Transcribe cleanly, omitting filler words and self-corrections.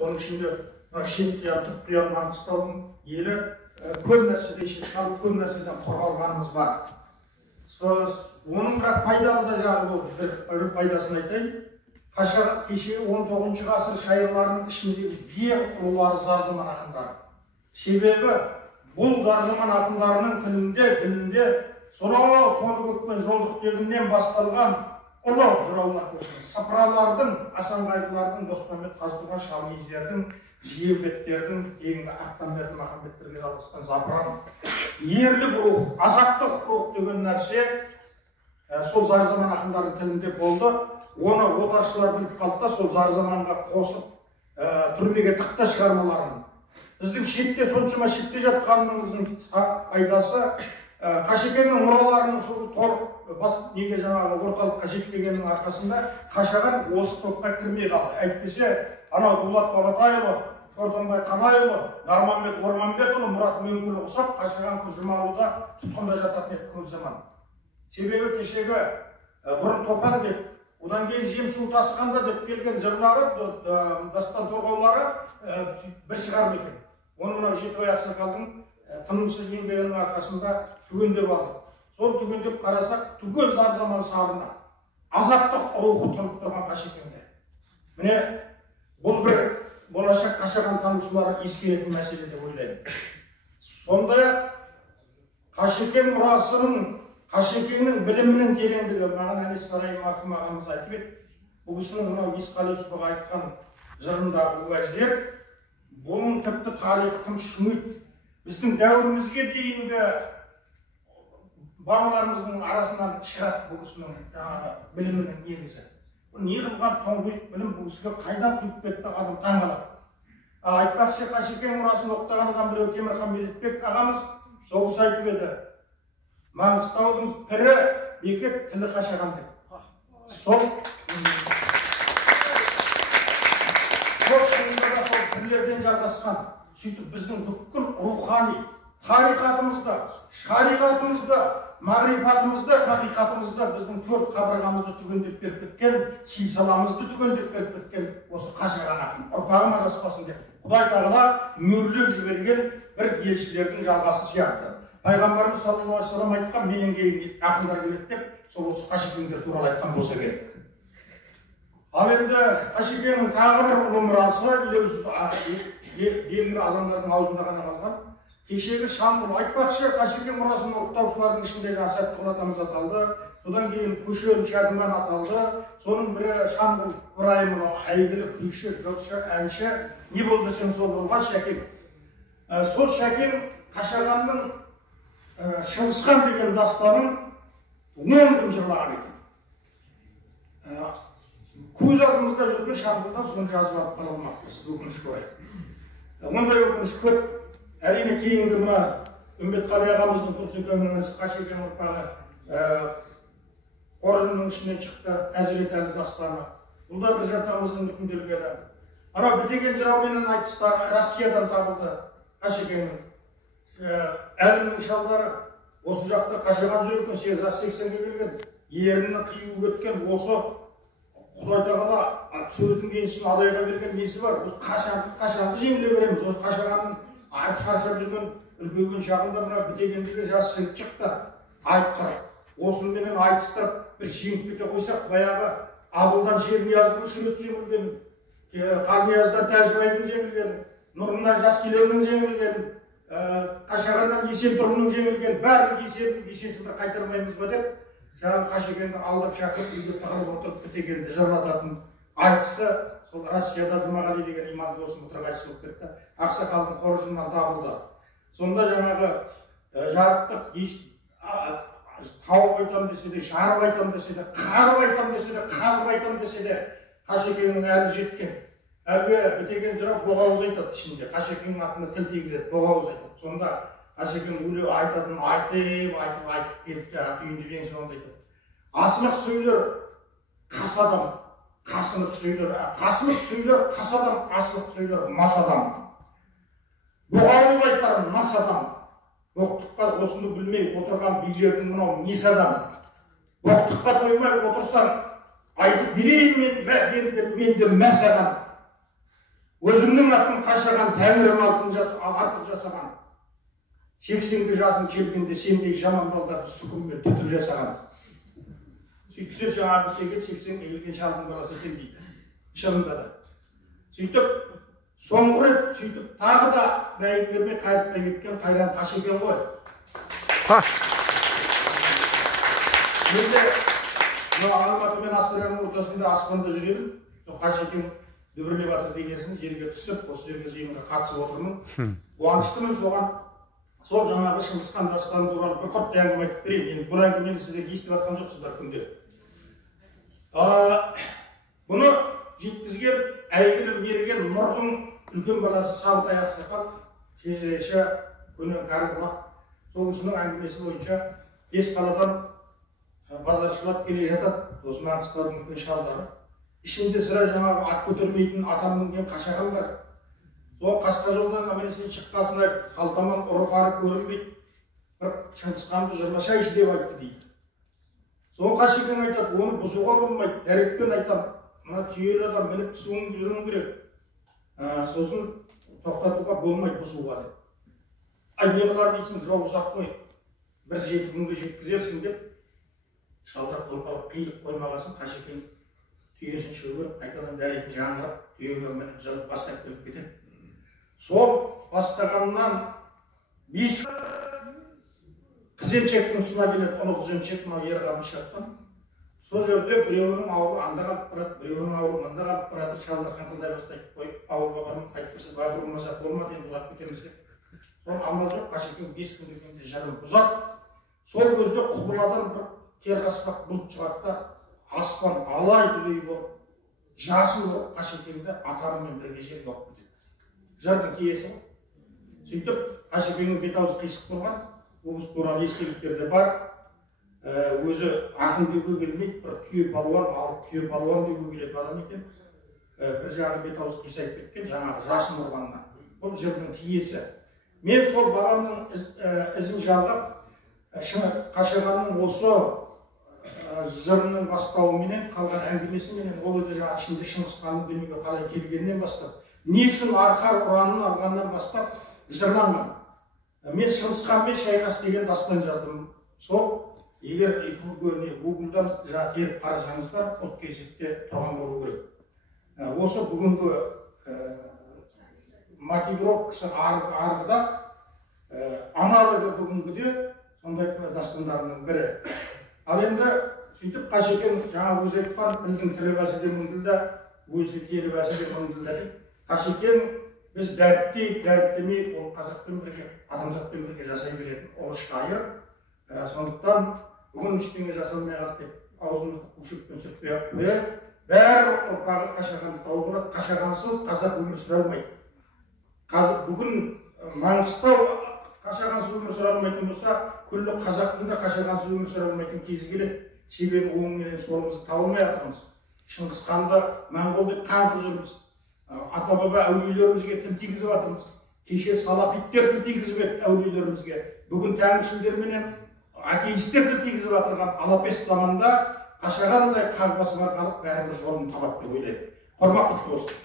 соның ішінде Шетқиян, Түпқиян, Маңғыстаудың елі көп нәрседен шет қалып, көп нәрседен қорғалғанымыз бар. Оның бірақ пайдалы да жағы болды. Бір пайдасын айтайын. Қашаған кешегі 19 ғасыр шайырларының ішіндегі ең ұлылары Зарзаман ақындары. Себебі бұл Зарзаман ақындарының тілінде сонау тоны көкпен жолдық дегеннен басталған ұлы жыраулар көшті. Сыпыралардың, Асанғайдылардың, Доспамбет Қазтуған, Шалмейіздердің, Жиембеттердің, кейінгі Ақтанберді Махамбеттерге жалғасқан запыран. Ерлік рух, азаттық рух деген нәрсе сол Зарзаман ақындардың тілінде болды. Оны отаршылар біліп қалды да, сол Зарзаманға қосып түрмеге тықта шығармаларын. Біздің шетте, соншама шетте жатқанымыздың пайдасы Қашекеңнің мұраларының неге жаңағы орталыққа жетпегеннің арқасында Қашаған осы топқа кірмей қалды. Әйтпесе, анау Дулат Бабатайұлы, Шортанбай Қанайұлы, Нарманбет Орманбетұлы, Мұрат Мөңкілі ұқсап, Қашаған Күржімалуда тұтқында жататын еді көп заман. Себебі кешегі бұрын Топан деп, одан кейін Жемсу тасығанда деп келген жырлары, дастан толғаулары бір шығарма екен. Оны мынау Жетібай Ақсақалдың тынымсыз еңбегінің арқасында түгендеп алды. Сол түгендеп қарасақ, түгел Зарзаман сарына азаттық рухы тұнып тұрған Қашекеңде. Міне, бұл бір болашақ Қашаған танушылары ескеретін мәселе деп ойлаймын. Сондай-ақ Қашекең мұрасының, Қашекеңнің білімінің тереңдігі маған Әнес Сарайым Аким ағамыз айтып еді. Бұл кісінің мынау Есқали Үсіпов айтқан жырындағы уәждер, бұның тіпті тарихы тым шүңет. Біздің дәуірімізге дейінгі бағаларымыздың арасынан шығады бұл кісінің білімінің негізі. Не қылған тоңғиық білім бұл кісіге қайдан құйып кетті адам таңғалады. Айтпақшы Қашекең мұрасын оқытаған адам біреу Темірхан Медетбек ағамыз сол кісі айтып еді. Маңғыстаудың пірі бекет тілі Қашаған деп. Сол шынында да сол пірлерден жалғасқан. Сөйтіп біздің бүкіл рухани тарихатымызда, шариғатымызда, мағрифатымызда, хақиқатымызда біздің төрт қабырғамызды түгендеп беріп кеткен, силсаламызды түгендеп беріп кеткен осы Қашаған ақын. Ұрпағым адаспасын деп Құдай тағала мөрлеп жіберген бір елшілердің жалғасы сияқты. Пайғамбарымыз саллаллаху алейхи ва саллям айтқан, менен кейін ақындар келеді деп, сол осы Қашекеңдер туралы айтқан болса керек. Ал енді Қашекеңнің тағы бір ұлы мұрасы белгілі адамдардың аузында ғана қалған. Кешегі Шамбұл, айтпақшы Қашекең мұрасын ұлықтаушылардың ішінде Сәттіғұл атамыз аталды, содан кейін Көшен Шадыман аталды, соның бірі Шамбұл Ыбырайымұлы, әйгілі күйші, жыршы, әнші, не болды десең сол болған Шәкен. Сол Шәкен Қашағанның Шыңғысхан деген дастанын 10 күн жырлаған екен. Көз алдымызда жүрген Шамбұлдан соны жазып алып қала алмаппыз, өкінішке орай. Ондай өкініш көп. Әрине кейінгі мына Үмбетқали ағамыздың Тұрсынкөңнің інісі Қашекең ұрпағы қоржынның ішінен шықты Әзірет әлі дастаны. Бұл да бір жартамыздың бүтінделгені. Анау бітеген жырауменен айтыстары Россиядан табылды Қашекеңнің. Әлімнің шалдары осы жақта Қашаған жүр екен, 80-ге келген. Ерінің қиюы кеткен осы Құдай тағала сөздің еншісін адайға берген несі бар. Бұл Қашанды жеңіле береміз. Осы Қашағанның айып шаршап жүрген үлкейген шағында мына бітегендігі жас жігіт шықты. Айып қарап. Осыменен айтыстырып бір жеңіп кете қойсақ, баяғы Абылдан Шерниязның Сүрет жеңілгенін, Қарнияздан Тәжібайдың жеңілгенін, Нұрынан Жаскелеңнің жеңілгенін, Қашағаннан Есентұрымның жеңілгенін, бәрін есесін бір қайтармаймыз ба деп, жаңағы Қашекеңді алдап шақырып үйге тығылып отырып бітегенді жырлататын айтысы сол Россияда Жұмағали деген иман досым отырғайсы болып кетті. Ақсақалдың қоржынынан табылды. Сонда жаңағы жарықтық тауып айтам десе де, жарып айтам десе де, қарып айтам десе де, қазып айтам десе де, Қашекеңнің әлі жеткен. Әлгі бітеген жырау боғауыз айтады ішінде. Қашекеңнің атында тіл тигізеді, боғауыз айтады. Сонда Қашекең өлеу айтатын айтып келіп түйіндеп ең соңында айтады. Асынық сөйлер қас адам, қасынық сөйлер қас адам, асынық сөйлер мас адам. Боғауыз айтар нас адам. Боқтыққа осыны білмей отырған билердің мынау несі адам. Боқтыққа тоймай отырсаң, айтып берейін менде мәс адам. Өзімнің менің атым Қашаған Тәңірім артық жасаған. 80 жасым келгенде сендей жаман балдарды сүкіммен түтіп жасаған. Сөйтсе жаңағы бітеге 80 елген шалдың баласы екен дейді. Шынында да. Сөйтіп, соңғы рет сөйтіп тағы да бәйгелеріне қайтпай кеткен Қайран Қашекең ғой. Менде Алматы мен Астананың ортасында аспанда жүремін. Қашекең дүбірлеп жатыр дегенсін жерге түсіп, осы жерге жиынға қатысып отырмын. Қуаныштымын соған. Сол жаңағы Шыңғысхан дастаны туралы бір құтты әңгіме айтып берейін. Енді бұл әңгімені сіздер естіп жатқан жоқсыздар күнде. Бұны жеткізген әйгілі мерген Нұрдың үлкен баласы Сабытай Ақсақал, шежіреші көне кәрі бұлақ. Сол кісінің әңгімесі бойынша бес қаладан базаршылар келе жатады. Осы Маңғыстаудың үлкен шалдары. Ішінде сірә жаңағы ат көтермейтін атам мінген Қашаған бар. Сол қасқа жолдан әмелесіне шыққасына қалтаман ұры-қары көрінбейді. Бір Шыңғысханды жырлаша іш деп айтты дейді. Сол Қашекең айтады, оны бұзуға болмайды, дәретпен айтам. Мына түйелі адам мініп түсуің жүруің керек. Сосын тоқтатуға болмайды бұзуға деп. Ай, не қылар дейсің, жоқ ұзақ қой. Бір 7 күнге жеткізерсің деп, шалдар қолқалып қиылып қоймағасын, Қашекең түйесін шөгеріп, қайтадан дәретін жаңғырып, түйеге мініп жылып бастап келіп кетеді. Сол бастағаннан 5 қыземшектің тұсына келеді, оны қыземшек мына ерғамыз шаттан. Сол жерде біреуінің ауыры анда қалып барады, біреуінің ауыры мында қалып барады, шалдар қаңқылдай бастайды. Қой, ауырға барып қайтпаса бабыр болмаса болмады, енді ұзап кетеміз деп. Сол амал жоқ, Қашекең 5 күн келгенде жарым бұзады. Сол көзде құбыладан бір терқаспақ бұлт шығады да, аспан алай-дүлей болып, жасыл болып Қашекеңді атанымен бірге жерге алып кетеді. Жардың киесі ғой. Сөйтіп, Қашекеңнің бет-аузы қисық болған, ол туралы естеліктерде бар. Өзі ақын деуге келмейді, бір түйе палуан, алып түйе палуан деуге келетін адам екен. Бір жағы бет-аузы қисайып кеткен, жаңағы жасын ұрғаннан. Бұл жырдың киесі. Мен сол бабамның ізін жалғап, Қашағанның осы жырының бастауыменен, қалған әңгімесіменен, ол өте жаңағы ішінде Шыңғысханның дүниеге қалай келгеннен бастап, несін арқар ұранын алғаннан бастап жырланған. Мен Шыңғысханмен шайқас деген дастан жаздым. Сол, егер Гуглдан теріп қарасаңыздар, от кезекте тұрған болу керек. Осы бүгінгі мотивировкасы арғыда, аналығы бүгінгіде сондай дастандарының бірі. Ал енді сөйтіп Қашекең жаңа өзі айтқан тілдің тірі бәсі де мұңдылда, өлсі келі бәсі де мұңдылда дейді. Қашекең біз дәріптейік, дәріптемейік, ол қазақпен бірге, адамзатпен бірге жасай беретін ол шайыр. Сондықтан бүгін ештеңе жасалмай қалды деп, аузымызды қушықпен сүртпей ақ қояйық. Бәрі ұрпағы Қашағанды тауып алады. Қашағансыз қазақ өмір сүре алмайды. Бүгін Маңғыстау Қашағансыз өмір сүре алмайтын болса, күллі қазақтың да Қашағансыз өмір сүре алмайтын кезі келеді. Себебі оң менен солымызды табылмай жатырмыз. Шыңғысханды моңғол деп қаңғып жүрміз. Ата-баба әулиелерімізге тіл тигізіп жатырмыз. Кеше салафиттер тіл тигізіп еді әулиелерімізге. Бүгін тәңіршілдер менен атеистер тіл тигізіп жатырған алапес заманда Қашағандай қағбасы бар қалып бәрібір жолын табады деп ойлаймын. Құрмақ құтты болсын.